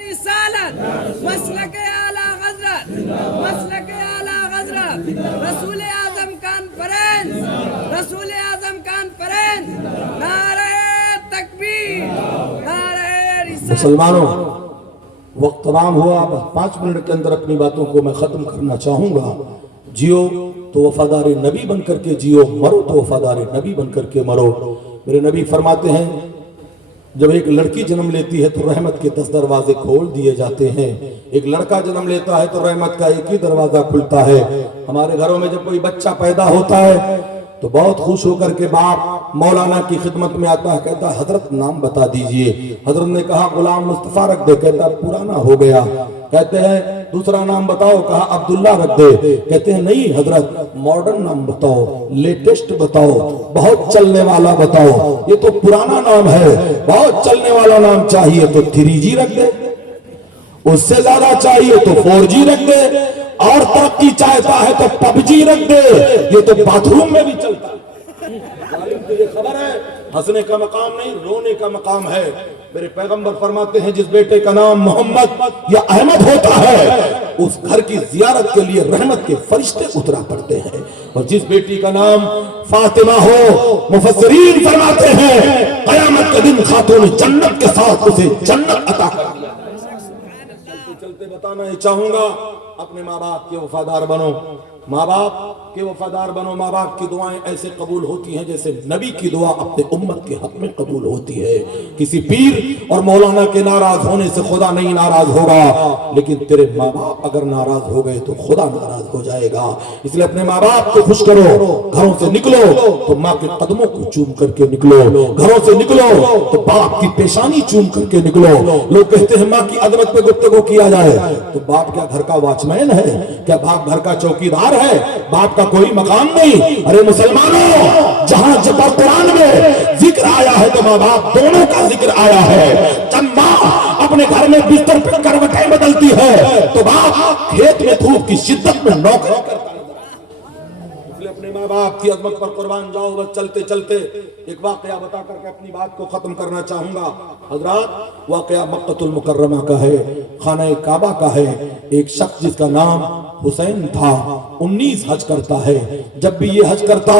رسالت مسلک اعلیٰ حضرت مسلک اعلیٰ حضرت رسول اعظم کانفرنس رسول اعظم کانفرنس نعرہ تکبیر نعرہ رسالت۔ مسلمانوں وقت تمام ہوا، 5 منٹ کے اندر اپنی باتوں کو میں ختم کرنا چاہوں گا۔ جیو تو وفادار نبی بن کر کے جیو، مرو تو وفادار نبی بن کر کے مرو۔ میرے نبی فرماتے ہیں جب ایک لڑکی جنم لیتی ہے تو رحمت کے 10 دروازے کھول دیے جاتے ہیں، ایک لڑکا جنم لیتا ہے تو رحمت کا ایک ہی دروازہ کھلتا ہے۔ ہمارے گھروں میں جب کوئی بچہ پیدا ہوتا ہے تو بہت خوش ہو کر کے باپ مولانا کی خدمت میں آتا ہے، کہتا ہے حضرت نام بتا دیجئے۔ حضرت نے کہا غلام مصطفیٰ رکھ دے، کہتا ہے پرانا ہو گیا۔ کہتے ہیں دوسرا نام بتاؤ، کہا عبداللہ رکھ دے، کہتے ہیں نہیں حضرت ماڈرن نام بتاؤ، لیٹسٹ بتاؤ، بہت چلنے والا بتاؤ، یہ تو پرانا نام ہے، بہت چلنے والا نام چاہیے تو 3G رکھ دے، اس سے زیادہ چاہیے تو 4G رکھ دے، اور ترقی چاہتا ہے تو PUBG رکھ دے، یہ تو باتھ روم میں بھی چلتا ہے۔ ظالم تجھے خبر ہے ہنسنے کا مقام نہیں رونے کا مقام ہے۔ میرے پیغمبر فرماتے ہیں جس بیٹے کا نام محمد یا احمد ہوتا ہے اس گھر کی زیارت کے لیے رحمت کے فرشتے اترا پڑتے ہیں، اور جس بیٹی کا نام فاطمہ ہو مفسرین فرماتے ہیں قیامت کے دن خاتون جنت کے ساتھ اسے جنت عطا کر دیا۔ چلتے بتانا یہ چاہوں گا اپنے ماں باپ کے وفادار بنو، ماں باپ کے وفادار بنو۔ ماں باپ کی دعائیں ایسے قبول ہوتی ہیں جیسے نبی کی دعا اپنے امت کے حق میں قبول ہوتی ہے۔ کسی پیر اور مولانا کے ناراض ہونے سے خدا نہیں ناراض ہوگا، لیکن تیرے ماں باپ اگر ناراض ہو گئے تو خدا ناراض ہو جائے گا۔ اس لیے اپنے ماں باپ کو خوش کرو، گھروں سے نکلو تو ماں کے قدموں کو چوم کر کے نکلو، گھروں سے نکلو تو باپ کی پیشانی چوم کر کے نکلو۔ لوگ کہتے ہیں ماں کی عظمت پہ گفتگو کیا جائے تو باپ کیا گھر کا واچ مین ہے؟ کیا باپ گھر کا چوکیدار ہے؟ باپ کا کوئی مقام نہیں۔ ارے مسلمانوں جہاں جب قرآن میں ذکر آیا ہے تو ماں باپ دونوں کا ذکر آیا ہے۔ جب ماں اپنے گھر میں بستر پہ کروٹیں بدلتی ہے تو باپ کھیت میں دھوپ کی شدت میں نوکری کرتا ہے۔ اس لیے اپنے ماں باپ کی عظمت پر قربان جاؤ۔ بس چلتے چلتے ایک واقعہ بتا کر کے اپنی بات کو ختم کرنا چاہوں گا۔ حضرات واقعہ مکہ المکرمہ کا ہے، خانہ کعبہ کا ہے۔ ایک شخص جس کا نام حسین تھا 19 حج کرتا ہے۔ جب بھی یہ حج کرتا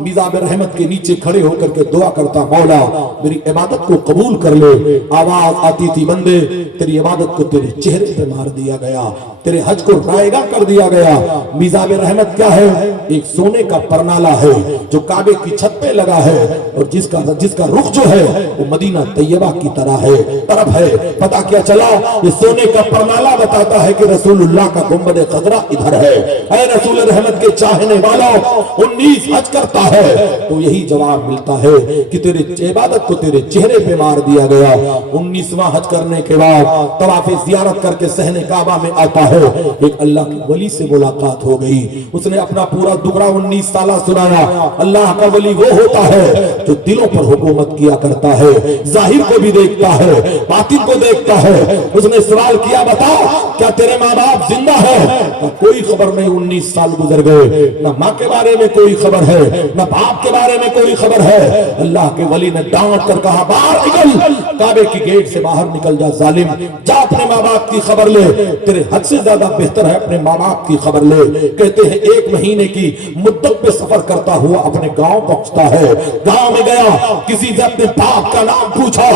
میزاب رحمت کے نیچے کھڑے ہو کر کے دعا کرتا مولا میری عبادت کو قبول کر لے۔ آواز آتی تھی بندے تیری عبادت کو تیرے چہرے پہ مار دیا گیا، تیرے حج کو رائے گاہ کر دیا گیا۔ میزاب رحمت کیا ہے؟ ایک سونے کا پرنالہ ہے جو کعبے کی چھت پہ لگا ہے، اور جس کا رخ جو ہے وہ مدینہ طیبہ کی طرح ہے طرف ہے۔ پتا کیا چلا؟ یہ سونے کا پرنالہ بتاتا ہے کہ رسول اللہ کا گنبد خضرا ادھر ہے۔ اے رسول رحمت کے چاہنے والوں 19 حج کرتا ہے تو یہی جواب ملتا ہے کہ تیرے عبادت کو تیرے چہرے پہ مار دیا گیا۔ 19واں حج کرنے کے بعد طواف زیارت کر کے صحن کعبہ میں آتا ہے، ایک اللہ کے ولی سے ملاقات ہو گئی۔ اس نے اپنا پورا دگرا 19 سالہ سنایا۔ اللہ کا ولی وہ ہوتا ہے جو دلوں پر حکومت کیا کرتا ہے، ظاہر کو بھی دیکھتا ہے باطن کو دیکھتا ہے۔ اس نے سوال کیا بتا کیا تیرے ماں باپ زندہ ہے؟ کوئی خبر نہیں، 19 سال گزر گئے، نہ ماں کے بارے میں کوئی خبر ہے نہ باپ کے بارے میں کوئی خبر ہے۔ اللہ کے ولی نے ڈانٹ کر کہا باہر نکل، کعبے کی گیٹ سے باہر نکل جا ظالم، جا اپنے ماں باپ کی خبر لے، تیرے حد سے زیادہ بہتر ہے اپنے ماں باپ کی خبر لے۔ کہتے ہیں 1 مہینے کی مدت پہ سفر کرتا ہوا اپنے گاؤں پہنچتا ہے۔ گاؤں میں گیا، کسی سے اپنے باپ کا نام پوچھا،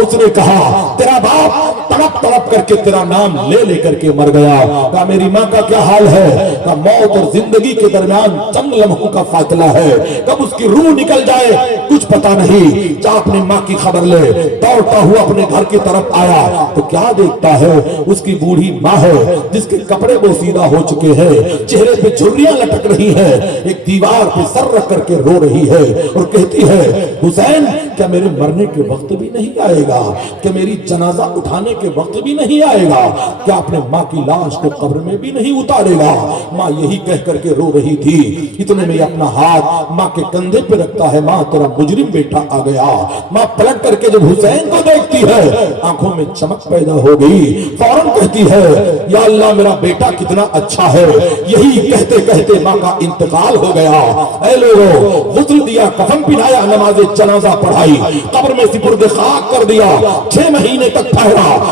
اس نے کہا تیرا باپ تڑپ تڑپ کر کے تیرا نام لے لے کر کے مر گیا۔ کہا میری ماں کا کیا حال ہے؟ کہا موت اور زندگی کے درمیان چند لمحوں کا فاصلہ ہے، کب اس کی روح نکل جائے کچھ پتا نہیں۔ جا اپنے ماں کی خبر لے۔ دوڑتا ہوا اپنے گھر کی طرف آیا تو کیا دیکھتا ہے؟ اس کی بوڑھی ماں ہے جس کے کپڑے بوسیدہ ہو چکے ہیں، چہرے پہ جھریاں لٹک رہی ہیں، ایک دیوار پہ سر رکھ کر کے رو رہی ہے اور کہتی ہے حسین کیا میرے مرنے کے وقت بھی نہیں آئے گا؟ کیا میری جنازہ اٹھانے کے وقت بھی نہیں آئے گا؟ کیا اپنے ماں کی لاش کو قبر میں بھی نہیں اتارے گا؟ ماں یہی کہہ کر کے رو رہی تھی۔ اتنے میں اپنا ہاتھ ماں کے کندھے پہ رکھتا ہے، ماں تیرا مجرم بیٹا آ گیا۔ ماں پلٹ کر کے جب حسین کو دیکھتی ہے آنکھوں میں چمک پیدا ہو گئی، فوراً کہتی ہے یا اللہ میرا بیٹا کتنا اچھا ہے۔ یہی کہتے کہتے ماں کا انتقال ہو گیا۔ اے لوگوں غسل دیا، کفن پہنایا، نماز جنازہ پڑھائی، قبر میں سپرد خاک کر دیا، 6 مہینے تک ٹھہرا،